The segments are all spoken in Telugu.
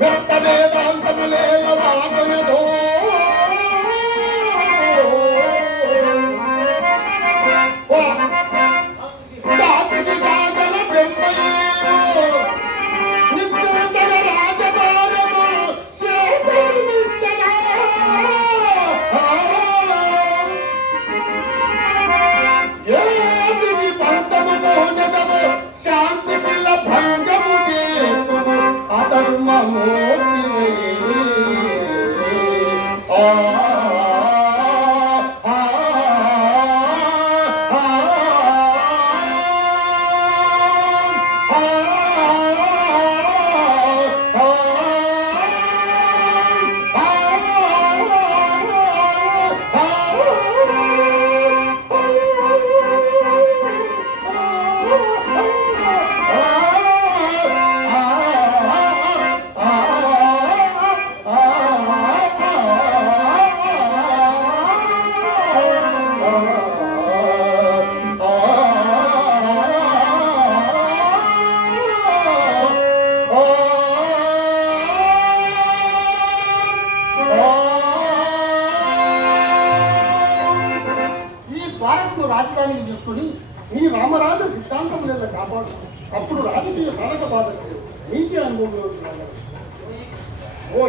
What? ద్వారకను చేసుకుని నీ రామరాజు సిద్ధాంతం మీద కాపాడు. అప్పుడు రాజకీయ పాలక బాధ నీతి అనుభవంలో ఓ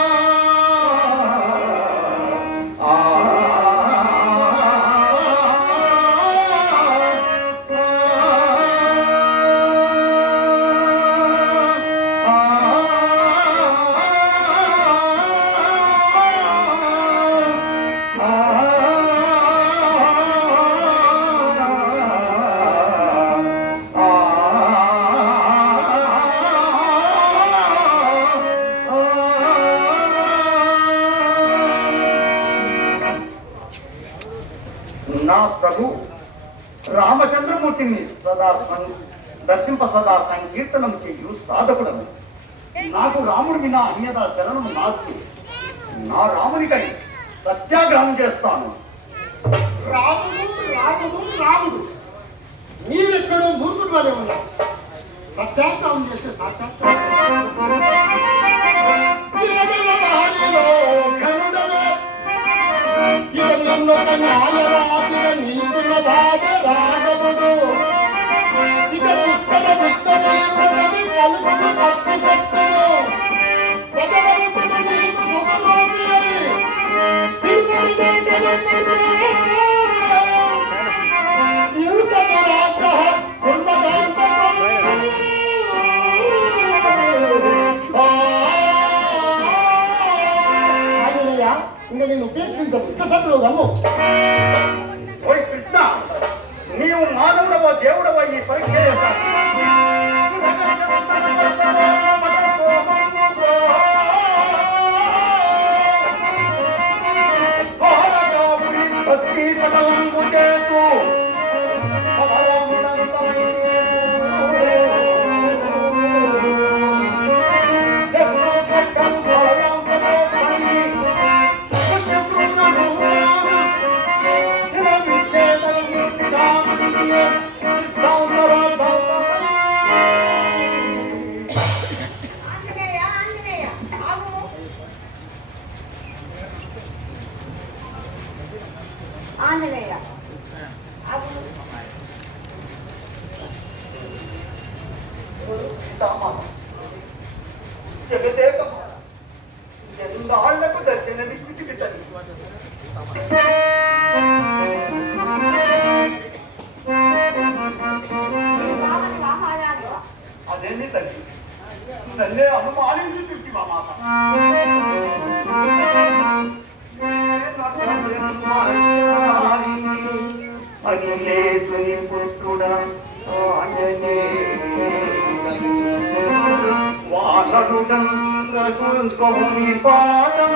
నా ప్రభు. రామచంద్రమూర్తిని సదా దర్శింప సదా సంకీర్తనం చేయు సాధకుడను. నాకు రాముడు నా అన్యదా శరణం నాకు నా రామునికై సత్యాగ్రహం చేస్తాను. రాముడు రాముడు రాముడు. నీవెక్కడో మూర్ఖుడు వలె ఉన్నావు. సత్యాగ్రహం చేసే సాక్షాత్ ಆಯರ ಆತಿಗೆ ఎన్నాళ్లకు దర్శనమిచ్చి బిడ్డలు కావలి వాహనాలు అదేంటి తల్లి నన్నే వానరుడం రఘుని స్వామి పాదం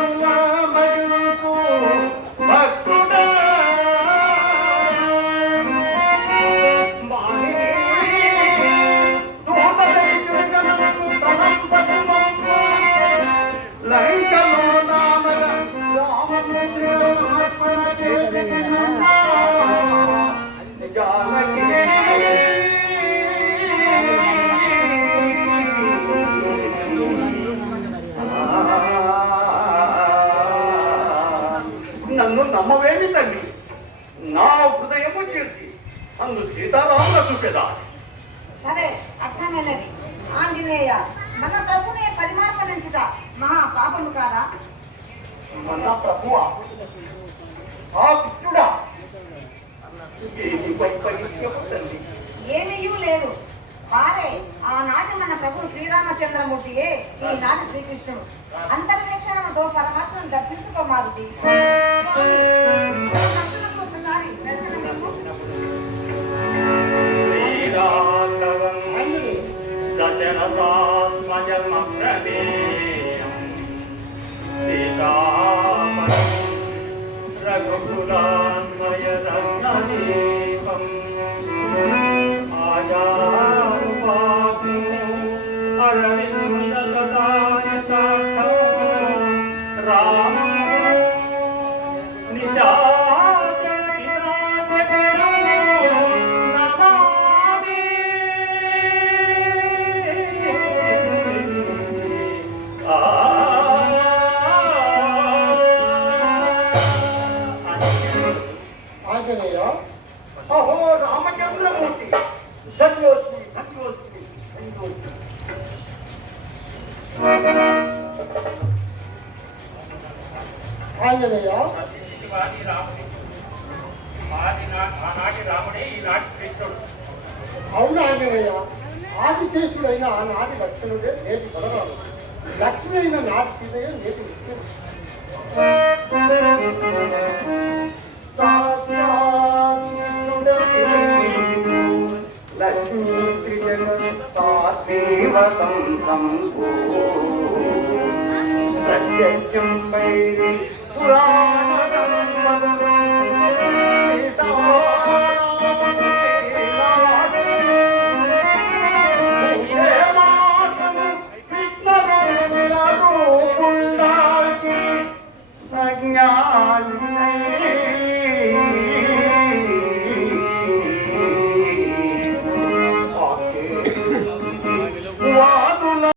సీతారాముల చూపెదా సరే అర్థమైనది. ఆంజనేయ మన ప్రభునే పరిమార్శనించుట మహా పాపము కాదా? మన ప్రభువా ఆ కృష్ణుడా? ఏమి లేదు. వారే ఆనాటి మన ప్రభు శ్రీరామచంద్రమూర్తియే ఈనాటి శ్రీకృష్ణుడు. అంతర్వేక్షణతో పరమాత్మను దర్శించుకోమారుతి. దశరథాత్మజమప్రమేయం సీతాపరం రఘుకులాన్వయ రత్నదీపం ఆంజనేయ అవును ఆంజనేయ ఆదిశేషుడైన ఆనాటి లక్ష్మణుడే నేటి బలరాము లక్ష్మి అయిన నాటి సీతయ్య నేటి విష్ణుడు ప్రత్యక్షం ప్రత్యంపై పురాణ